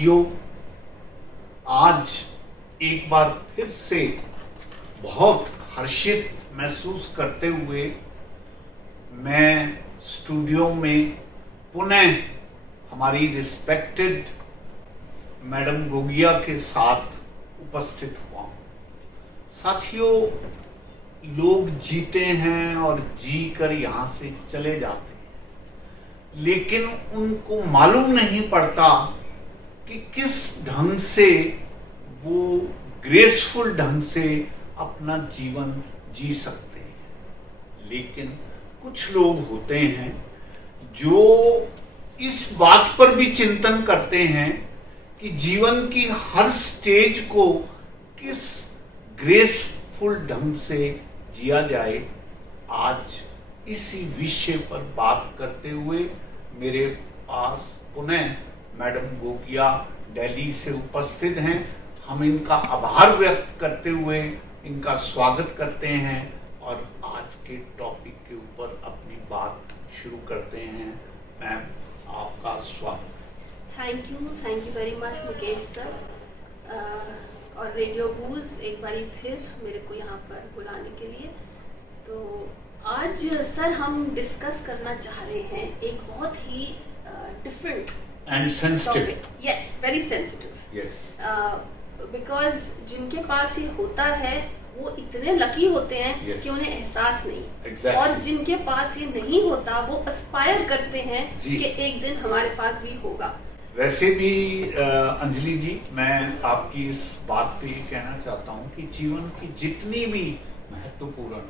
साथियों, आज एक बार फिर से बहुत हर्षित महसूस करते हुए मैं स्टूडियो में पुनः हमारी रिस्पेक्टेड मैडम गोगिया के साथ उपस्थित हुआ हूं। साथियों, लोग जीते हैं और जी कर यहाँ से चले जाते हैं, लेकिन उनको मालूम नहीं पड़ता कि किस ढंग से वो ग्रेसफुल ढंग से अपना जीवन जी सकते हैं। लेकिन कुछ लोग होते हैं जो इस बात पर भी चिंतन करते हैं कि जीवन की हर स्टेज को किस ग्रेसफुल ढंग से जिया जाए। आज इसी विषय पर बात करते हुए मेरे पास पुनः मैडम गोगिया दिल्ली से उपस्थित हैं। हम इनका आभार व्यक्त करते हुए इनका स्वागत करते हैं और आज के टॉपिक के ऊपर अपनी बात शुरू करते हैं। मैम, आपका स्वागत। Thank you very much Mukesh sir और रेडियो बूज एक बारी फिर मेरे को यहाँ पर बुलाने के लिए। तो आज सर हम डिस्कस करना चाह रहे हैं एक बहुत ही different and sensitive. Yes, very sensitive. Yes, because जिनके पास ये होता है वो इतने लकी होते हैं yes. कि उन्हें एहसास नहीं। exactly. और जिनके पास ये नहीं होता वो एस्पायर करते हैं कि एक दिन हमारे पास भी होगा। वैसे भी अंजलि जी, मैं आपकी इस बात पे ये कहना चाहता हूँ कि जीवन की जितनी भी महत्वपूर्ण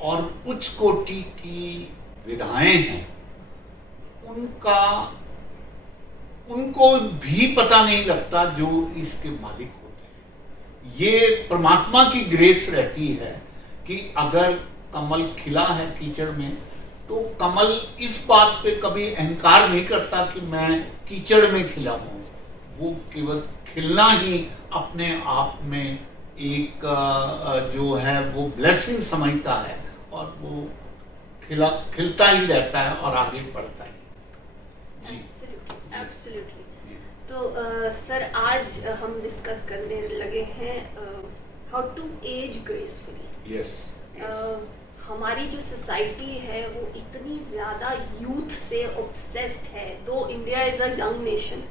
और उच्च कोटि की विधाएं हैं उनको भी पता नहीं लगता जो इसके मालिक होते हैं। ये परमात्मा की ग्रेस रहती है कि अगर कमल खिला है कीचड़ में तो कमल इस बात पे कभी अहंकार नहीं करता कि मैं कीचड़ में खिला हूं। वो केवल खिलना ही अपने आप में एक जो है वो ब्लेसिंग समझता है और वो खिलता ही रहता है और आगे बढ़ता ही। जी, एब्सोल्युटली। तो सर आज हम डिस्कस करने लगे हैं how to age gracefully. Yes. हमारी जो सोसाइटी है वो इतनी ज्यादा यूथ से ऑब्सेस्ड है। दो India is a young nation,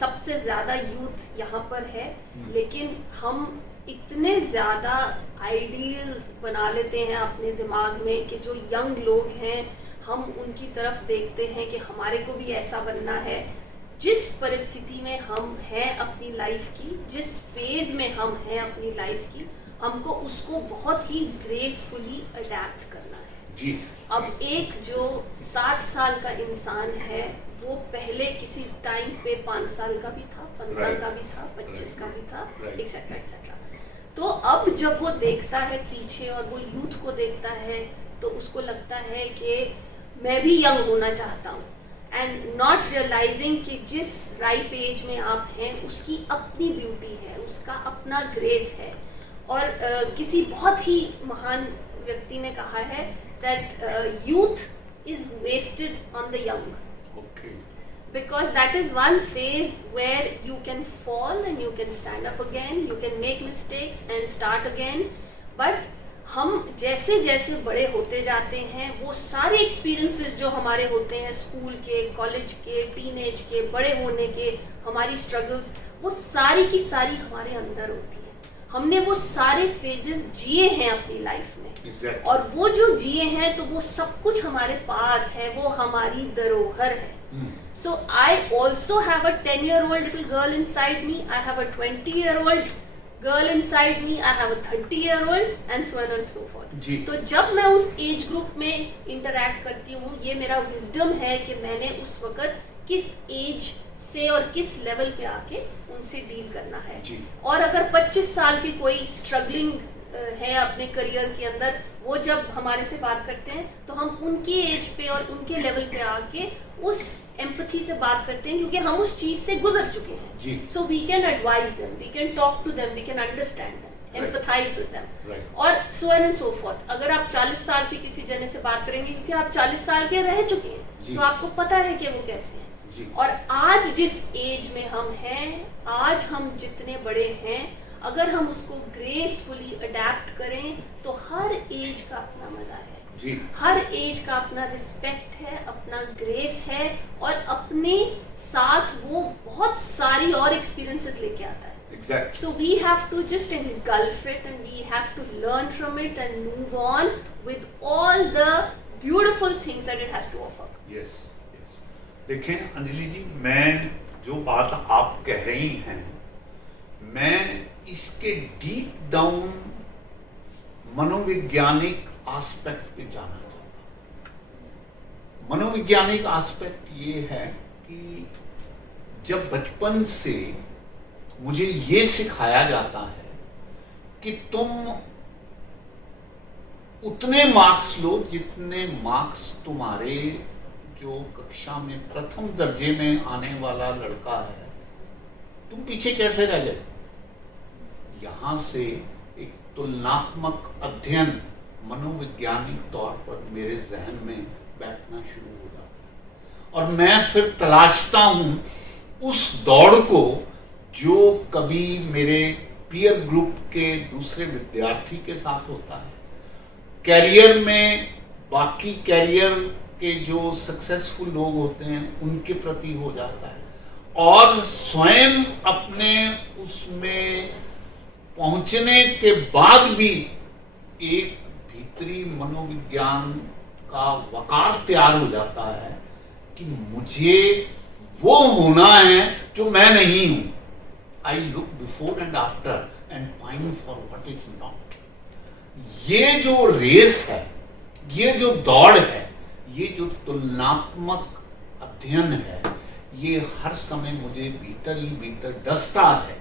सबसे ज्यादा यूथ यहाँ पर है, लेकिन हम इतने ज्यादा आइडियल्स बना लेते हैं अपने दिमाग में कि जो यंग लोग हैं हम उनकी तरफ देखते हैं कि हमारे को भी ऐसा बनना है। जिस परिस्थिति में हम हैं अपनी लाइफ की, जिस फेज में हम हैं अपनी लाइफ की, हमको उसको बहुत ही ग्रेसफुली अडैप्ट करना है। जी। अब एक जो 60 साल का इंसान है वो पहले किसी टाइम पे 5 साल का भी था, 15 का भी था, 25 का भी था, एक्सेट्रा एक्सेट्रा। तो अब जब वो देखता है पीछे और वो यूथ को देखता है तो उसको लगता है कि मैं भी यंग होना चाहता हूँ, एंड नॉट रियलाइजिंग कि जिस राइप एज में आप हैं उसकी अपनी ब्यूटी है, उसका अपना ग्रेस है। और किसी बहुत ही महान व्यक्ति ने कहा है that youth is wasted on the young, because that is one phase where you can fall and you can stand up again, you can make mistakes and start again. But हम जैसे जैसे बड़े होते जाते हैं वो सारे एक्सपीरियंसेस जो हमारे होते हैं स्कूल के, कॉलेज के, टीनेज के, बड़े होने के, हमारी स्ट्रगल्स, वो सारी की सारी हमारे अंदर होती है। हमने वो सारे फेजेस जिए हैं अपनी लाइफ में। exactly. और वो जो जिए हैं तो वो सब कुछ हमारे पास है, वो हमारी धरोहर है। So I also have a 10-year-old little girl inside me. I have a 20-year-old girl inside me. I have a 30-year-old and so on and so forth. तो जब मैं उस एज ग्रुप में इंटरैक्ट करती हूँ, ये मेरा विजडम है कि मैंने उस वक्त किस एज से और किस लेवल पे आके उनसे डील करना है। और अगर 25 साल की कोई स्ट्रगलिंग है अपने करियर के अंदर, वो जब हमारे से बात करते हैं तो हम उनकी एज पे और उनके लेवल पे आके उस एम्पैथी से बात करते हैं क्योंकि हम उस चीज से गुजर चुके हैं। So we can advise them, we can talk to them, we can understand them, empathise with them और so on and so forth. अगर आप 40 साल के किसी जने से बात करेंगे क्योंकि आप 40 साल के रह चुके हैं तो आपको पता है कि वो कैसे हैं। जी। और आज जिस एज में हम हैं, आज हम जितने बड़े हैं, अगर हम उसको ग्रेसफुली अडेप्ट करें तो हर एज का अपना मजा है जी। हर एज का अपना रिस्पेक्ट है, अपना ग्रेस है, और अपने साथ वो बहुत सारी और एक्सपीरियंसेस लेके आता है। Exactly. So we have to just engulf it and we have to learn from it and move on with all the beautiful things that it has to offer. Yes, yes. देखें अंजलि जी, मैं जो बात आप कह रही हैं, मैं इसके डीप डाउन मनोवैज्ञानिक एस्पेक्ट पे जाना चाहता हूं। मनोवैज्ञानिक एस्पेक्ट ये है कि जब बचपन से मुझे ये सिखाया जाता है कि तुम उतने मार्क्स लो जितने मार्क्स तुम्हारे जो कक्षा में प्रथम दर्जे में आने वाला लड़का है, तुम पीछे कैसे रह गए। यहां से एक तुलनात्मक अध्ययन मनोवैज्ञानिक तौर पर मेरे जहन में बैठना शुरू हो जाता है, और मैं फिर तलाशता हूं उस दौड़ को जो कभी मेरे पीयर ग्रुप के दूसरे विद्यार्थी के साथ होता है, कैरियर में बाकी कैरियर के जो सक्सेसफुल लोग होते हैं उनके प्रति हो जाता है, और स्वयं अपने उसमें पहुंचने के बाद भी एक भीतरी मनोविज्ञान का वकार तैयार हो जाता है कि मुझे वो होना है जो मैं नहीं हूं। I look before and after and pine for what is not. ये जो रेस है, ये जो दौड़ है, ये जो तुलनात्मक अध्ययन है, ये हर समय मुझे भीतर ही भीतर डसता है,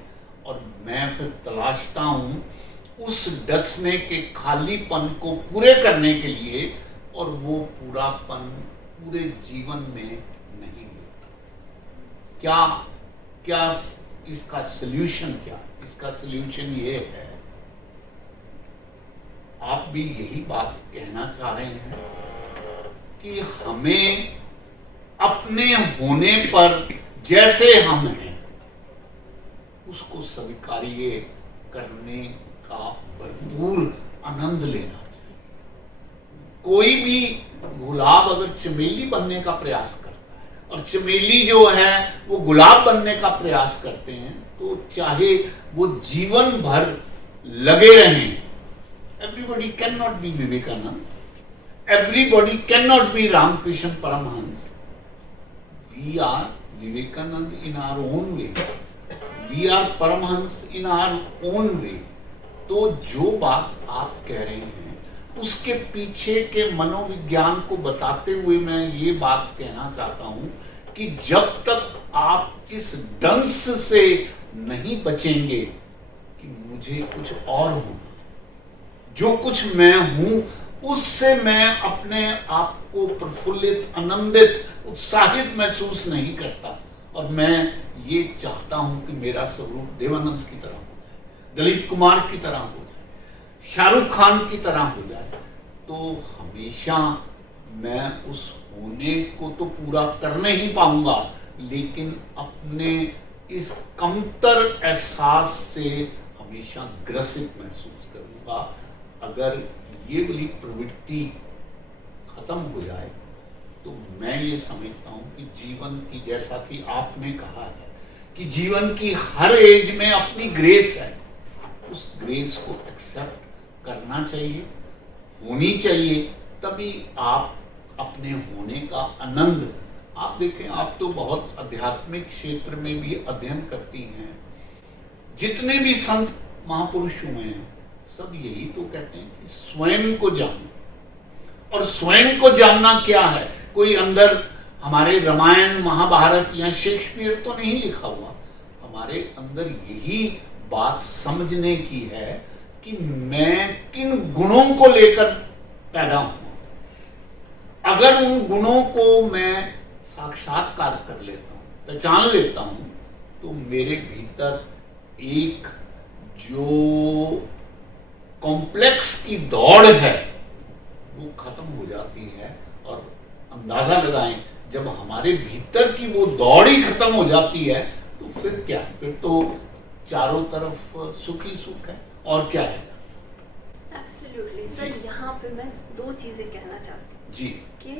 और मैं फिर तलाशता हूं उस डसने के खालीपन को पूरे करने के लिए, और वो पूरापन पूरे जीवन में नहीं मिलता। क्या इसका सल्यूशन क्या? इसका सल्यूशन ये है, आप भी यही बात कहना चाह रहे हैं कि हमें अपने होने पर जैसे हम हैं उसको स्वीकार्य करने का भरपूर आनंद लेना चाहिए। कोई भी गुलाब अगर चमेली बनने का प्रयास करता है, और चमेली जो है वो गुलाब बनने का प्रयास करते हैं, तो चाहे वो जीवन भर लगे रहें, everybody can not be Vivekananda, everybody can not be Ramakrishna Paramhansa. We are Vivekananda in our own way, we are Paramhansa in our own way. तो जो बात आप कह रहे हैं उसके पीछे के मनोविज्ञान को बताते हुए मैं ये बात कहना चाहता हूं कि जब तक आप इस दंश से नहीं बचेंगे कि मुझे कुछ और होना, जो कुछ मैं हूं उससे मैं अपने आप को प्रफुल्लित, आनंदित, उत्साहित महसूस नहीं करता, और मैं ये चाहता हूं कि मेरा स्वरूप देवानंद की तरह हो जाए, दिलीप कुमार की तरह हो जाए, शाहरुख खान की तरह हो जाए, तो हमेशा मैं उस होने को तो पूरा कर नहीं पाऊंगा, लेकिन अपने इस कमतर एहसास से हमेशा ग्रसित महसूस करूंगा। अगर ये वाली प्रवृत्ति खत्म हो जाए तो मैं ये समझता हूं कि जीवन की, जैसा कि आपने कहा है कि जीवन की हर एज में अपनी ग्रेस है, उस ग्रेस को एक्सेप्ट करना चाहिए, होनी चाहिए, तभी आप अपने होने का आनंद। आप देखें, आप तो बहुत आध्यात्मिक क्षेत्र में भी अध्ययन करती हैं, जितने भी संत महापुरुष हुए हैं सब यही तो कहते हैं कि स्वयं को जानो, और स्वयं को जानना क्या है? कोई अंदर हमारे रामायण महाभारत या शेक्सपियर तो नहीं लिखा हुआ, हमारे अंदर यही बात समझने की है कि मैं किन गुणों को लेकर पैदा हुआ। अगर उन गुणों को मैं साक्षात्कार कर लेता हूं, पहचान लेता हूं, तो मेरे भीतर एक जो कॉम्प्लेक्स की दौड़ है वो खत्म हो जाती है। और अंदाजा लगाएं, जब हमारे भीतर की वो दौड़ ही खत्म हो जाती है तो फिर क्या, फिर तो चारों तरफ सुख ही सुख है, और क्या है। एब्सोल्युटली सर, यहाँ पे मैं दो चीजें कहना चाहती हूँ जी कि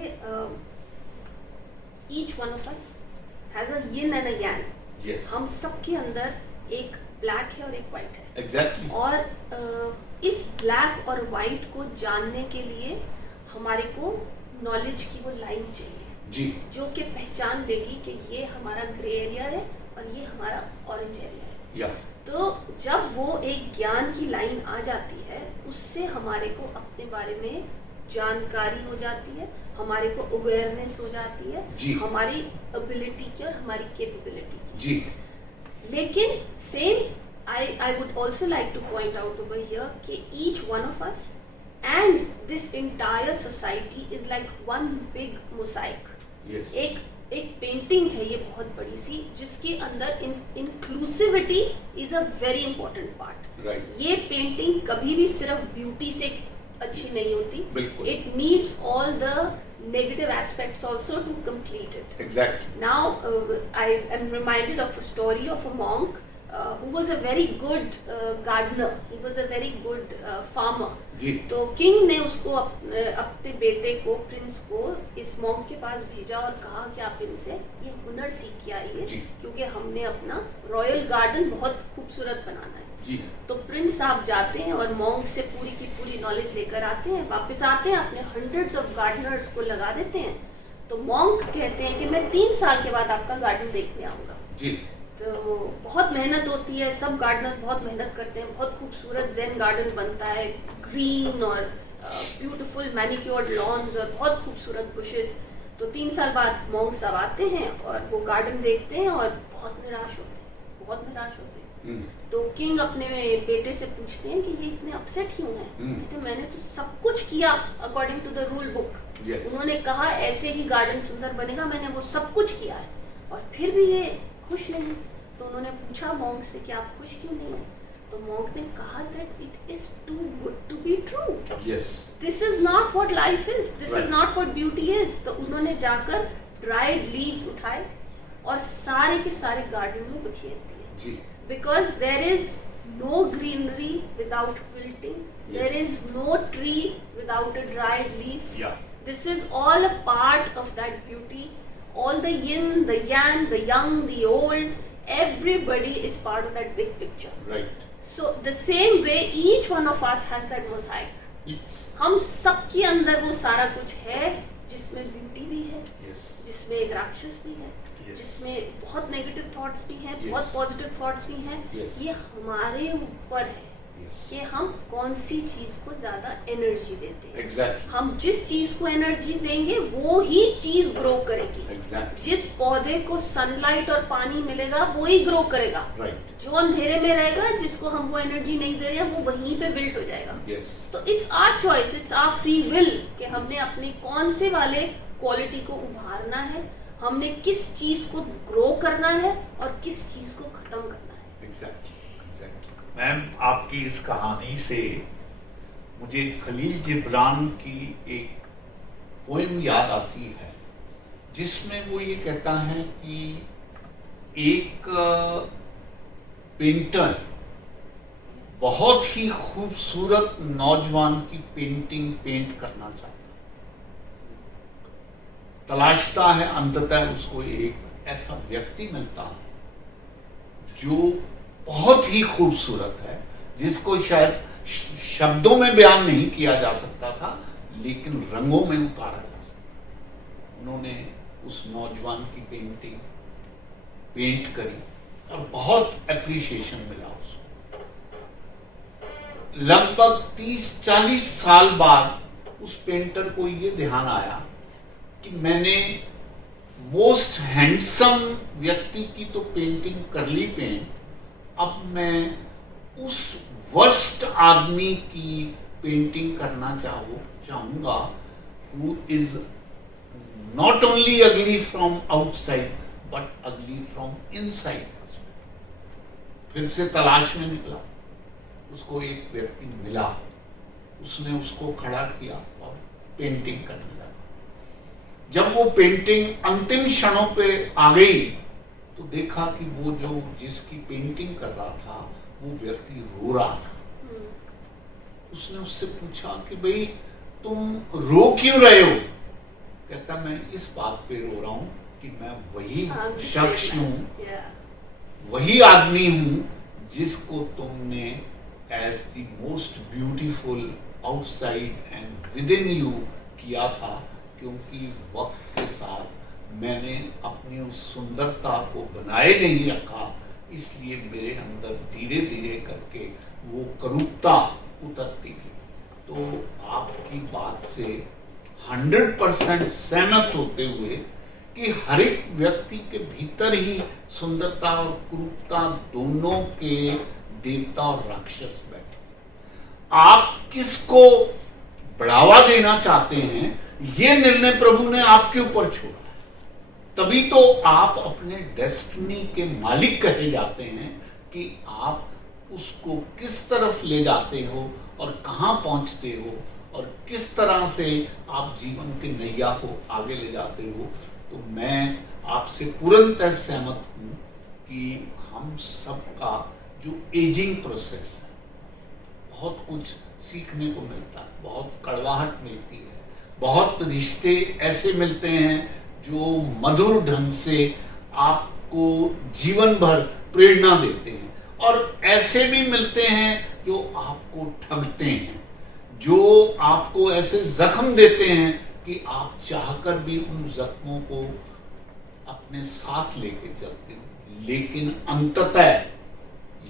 each one of us has a yin and a yang। Yes. हम सबके अंदर एक ब्लैक है और एक वाइट है। एग्जैक्टली। और इस ब्लैक और वाइट को जानने के लिए हमारे को नॉलेज की वो लाइन चाहिए जी जो कि पहचान देगी कि ये हमारा ग्रे एरिया है और ये हमारा ऑरेंज एरिया है। या तो जब वो एक ज्ञान की लाइन आ जाती है, उससे हमारे को अपने बारे में जानकारी हो जाती है, हमारे को अवेयरनेस हो जाती है जी। हमारी एबिलिटी की और हमारी कैपेबिलिटी की। जी लेकिन same I would also like to point out over here कि each one of us and this entire society is like one big mosaic। Yes एक पेंटिंग है ये बहुत बड़ी सी, जिसके अंदर inclusivity is a very important part. Right. ये painting कभी भी सिर्फ ब्यूटी से अच्छी नहीं होती, बिल्कुल। It needs all the negative aspects also to complete it। Exactly. Now I am reminded of a story of a monk who was a very good gardener, he was a very good farmer। जी तो king ने उसको अपने बेटे को, Prince को, इस monk के पास भेजा और कहा कि आप इनसे ये हुनर सीख के आइए, जी। क्योंकि हमने अपना रॉयल गार्डन बहुत खूबसूरत बनाना है। जी तो प्रिंस साहब जाते हैं और मॉन्क से पूरी की पूरी नॉलेज लेकर आते हैं, वापस आते हैं, अपने हंड्रेड्स ऑफ गार्डनर्स को लगा देते हैं। तो मॉन्क कहते हैं कि मैं 3 साल के बाद आपका गार्डन देखने आऊंगा। जी तो बहुत मेहनत होती है, सब गार्डनर्स बहुत मेहनत करते हैं, बहुत खूबसूरत जेन गार्डन बनता है, ग्रीन और ब्यूटीफुल मैनिक्योर्ड लॉन्स और बहुत खूबसूरत बुशेस। तो 3 साल बाद मॉन्क साहब आते हैं और वो गार्डन देखते हैं और बहुत निराश होते हैं, बहुत निराश होते हैं। तो किंग अपने बेटे से पूछते हैं कि ये इतने अपसेट क्यों हैं? कहते हैं मैंने तो सब कुछ किया according to the rule book. Yes. उन्होंने कहा ऐसे ही गार्डन सुंदर बनेगा, मैंने वो सब कुछ किया है और फिर भी ये खुश नहीं। तो उन्होंने पूछा मॉन्क से कि आप खुश क्यों नहीं हो? तो मॉन्क ने कहा that it is too good to be true, yes this is not what life is, this is Right. Not what beauty is. तो उन्होंने जाकर ड्राइड लीव्स उठाए और सारे के सारे गार्डन में बिखेर दिए। जी Because there is no greenery without wilting, there Yes. is no tree without a dried leaf। Yeah. This is all a part of that beauty। All the yin, the yang, the young, the old, everybody is part of that big picture। Right. So the same way each one of us has that mosaic। हम सबके अंदर वो सारा कुछ है, जिसमें beauty भी है, यस जिसमें एक राक्षस भी है, Yes. जिसमें बहुत नेगेटिव थॉट्स भी हैं, Yes. बहुत पॉजिटिव थॉट्स भी हैं। Yes. ये हमारे ऊपर है यस कि हम कौन सी चीज को ज्यादा एनर्जी देते हैं। एग्जैक्टली हम जिस चीज को एनर्जी देंगे वो ही चीज ग्रो करेगी। एग्जैक्टली जिस पौधे को सनलाइट और पानी मिलेगा वो ही ग्रो करेगा। राइट। जो अंधेरे में रहेगा, जिसको हम वो एनर्जी नहीं दे रहे हैं, वो वहीं पे विल्ट हो जाएगा। यस तो it's our choice, it's our free will कि हमने अपने कौन से वाले क्वालिटी को उभारना है, हमने किस चीज को ग्रो करना है और किस चीज को खत्म करना है। एग्जैक्टली। मैम आपकी इस कहानी से मुझे खलील जिब्रान की एक पोएम याद आती है, जिसमें वो ये कहता है कि एक पेंटर बहुत ही खूबसूरत नौजवान की पेंटिंग पेंट करना चाहता है, तलाशता है, अंततः उसको एक ऐसा व्यक्ति मिलता है जो बहुत ही खूबसूरत है, जिसको शायद शब्दों में बयान नहीं किया जा सकता था, लेकिन रंगों में उतारा जा सकता। उन्होंने उस नौजवान की पेंटिंग पेंट करी और बहुत एप्रिसिएशन मिला उसको। लगभग 30-40 साल बाद उस पेंटर को ये ध्यान आया कि मैंने मोस्ट हैंडसम व्यक्ति की तो पेंटिंग कर ली पेंट, अब मैं उस वर्स्ट आदमी की पेंटिंग करना चाहूंगा who is not only ugly from outside but ugly from inside। फिर से तलाश में निकला, उसको एक व्यक्ति मिला, उसने उसको खड़ा किया और पेंटिंग करने लगा। जब वो पेंटिंग अंतिम क्षणों पे आ गई तो देखा कि वो जो जिसकी पेंटिंग कर रहा था वो व्यक्ति रो रहा था। उसने उससे पूछा कि भाई तुम रो क्यों रहे हो? कहता मैं इस बात पे रो रहा हूं कि मैं वही शख्स हूं, वही आदमी हूं जिसको तुमने as the most beautiful outside and within you किया था, क्योंकि वक्त के साथ मैंने अपनी उस सुंदरता को बनाए नहीं रखा, इसलिए मेरे अंदर धीरे धीरे करके वो करूपता उतरती थी। तो आपकी बात से 100% सहमत होते हुए कि हर एक व्यक्ति के भीतर ही सुंदरता और कुरूपता दोनों के देवता और राक्षस बैठे। आप किसको बढ़ावा देना चाहते हैं ये निर्णय प्रभु ने आपके ऊपर छोड़ा। तभी तो आप अपने डेस्टिनी के मालिक कहे जाते हैं कि आप उसको किस तरफ ले जाते हो और कहां पहुंचते हो और किस तरह से आप जीवन के नैया को आगे ले जाते हो। तो मैं आपसे पूर्णतः सहमत हूं कि हम सबका जो एजिंग प्रोसेस है बहुत कुछ सीखने को मिलता है, बहुत कड़वाहट मिलती है, बहुत रिश्ते ऐसे मिलते हैं जो मधुर ढंग से आपको जीवन भर प्रेरणा देते हैं, और ऐसे भी मिलते हैं जो आपको ठगते हैं, जो आपको ऐसे जख्म देते हैं कि आप चाहकर भी उन जख्मों को अपने साथ लेके चलते हो। लेकिन अंततः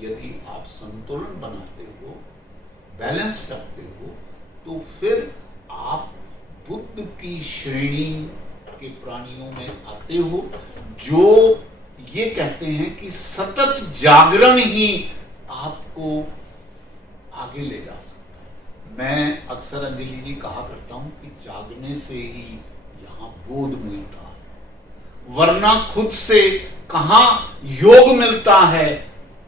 यदि आप संतुलन बनाते हो, बैलेंस रखते हो, तो फिर आप बुद्ध की श्रेणी के प्राणियों में आते हो जो ये कहते हैं कि सतत जागरण ही आपको आगे ले जा सकता है। मैं अक्सर अंजलि जी कहा करता हूं कि जागने से ही यहां बोध मिलता है, वरना खुद से कहां योग मिलता है।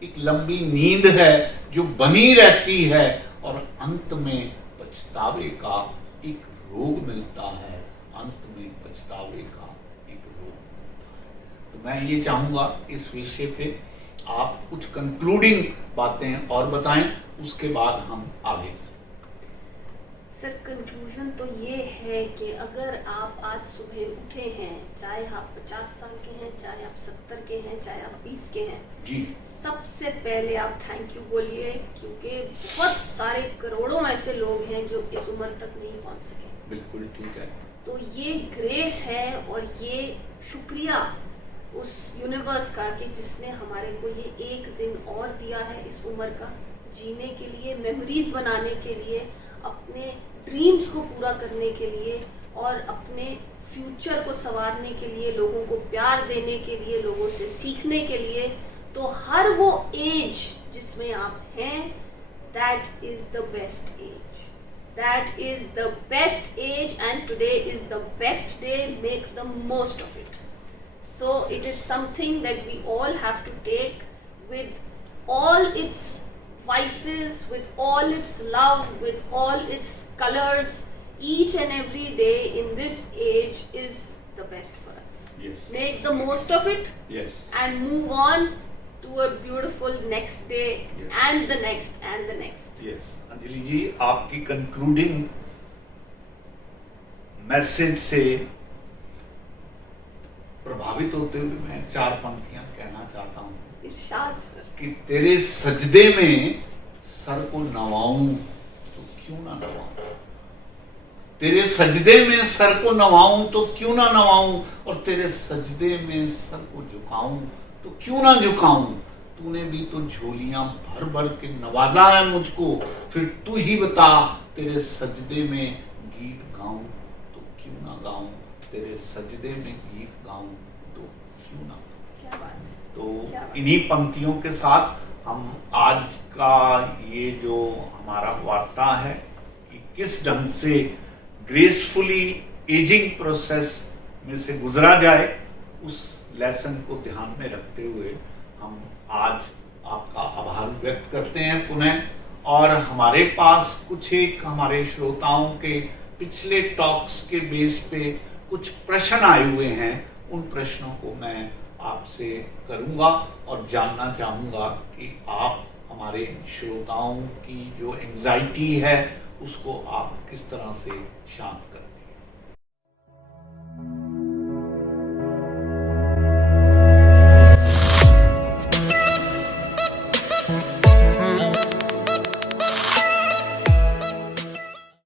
एक लंबी नींद है जो बनी रहती है और अंत में पछतावे का एक रोग मिलता है, अंत में पछतावे का एक रोग मिलता है। तो मैं ये चाहूंगा इस विषय पे आप कुछ कंक्लूडिंग बातें और बताएं, उसके बाद हम आगे जाएं। सर कंक्लूजन तो ये है कि अगर आप आज सुबह उठे हैं, चाहे आप 50 साल के हैं, चाहे आप 70 के हैं, चाहे आप 20 के हैं जी, सबसे पहले आप थैंक यू बोलिए, क्योंकि बहुत सारे करोड़ों ऐसे लोग हैं जो इस उम्र तक नहीं पहुंच सके। बिल्कुल ठीक है। तो ये ग्रेस है और ये शुक्रिया उस यूनिवर्स का कि जिसने हमारे को ये एक दिन और दिया है इस उम्र का, जीने के लिए, मेमोरीज बनाने के लिए, अपने ड्रीम्स को पूरा करने के लिए और अपने फ्यूचर को संवारने के लिए, लोगों को प्यार देने के लिए, लोगों से सीखने के लिए। तो हर वो एज जिसमें आप हैं, that is the best age, that is the best age, and today is the best day, make the most of it. So it is something that we all have to take with all its vices, with all its love, with all its colors. Each and every day in this age is the best for us. Yes. Make the most of it. Yes. And move on to a beautiful next day. Yes. And the next and the next. Yes. Anjali ji, आपकी concluding message से प्रभावित होते हुए मैं 4 पंक्तियां कहना चाहता हूं। इरशाद सर। कि तेरे सजदे में सर को नवाऊं तो क्यों ना नवाऊं, तेरे सजदे में सर को नवाऊं तो क्यों ना नवाऊं, और तेरे सजदे में सर को झुकाऊं तो क्यों ना झुकाऊं। तूने भी तो झोलियां भर भर के नवाजा है मुझको, फिर तू ही बता तेरे सजदे में गीत गाऊं तो क्यों ना गाऊं, तेरे सजदे में गीत गाऊं तो क्यों ना। क्या बात है। तो इन्हीं पंक्तियों के साथ हम आज का ये जो हमारा वार्ता है कि किस ढंग से ग्रेसफुली एजिंग प्रोसेस में से गुजरा जाए, उस लेसन को ध्यान में रखते हुए हम आज आपका आभार व्यक्त करते हैं पुनः। और हमारे पास कुछ एक हमारे श्रोताओं के पिछले टॉक्स के बेस पे कुछ प्रश्न आए हुए हैं, उन प्रश्नों को मैं आपसे करूंगा और जानना चाहूंगा कि आप हमारे श्रोताओं की जो एंजाइटी है उसको आप किस तरह से शांत करते हैं।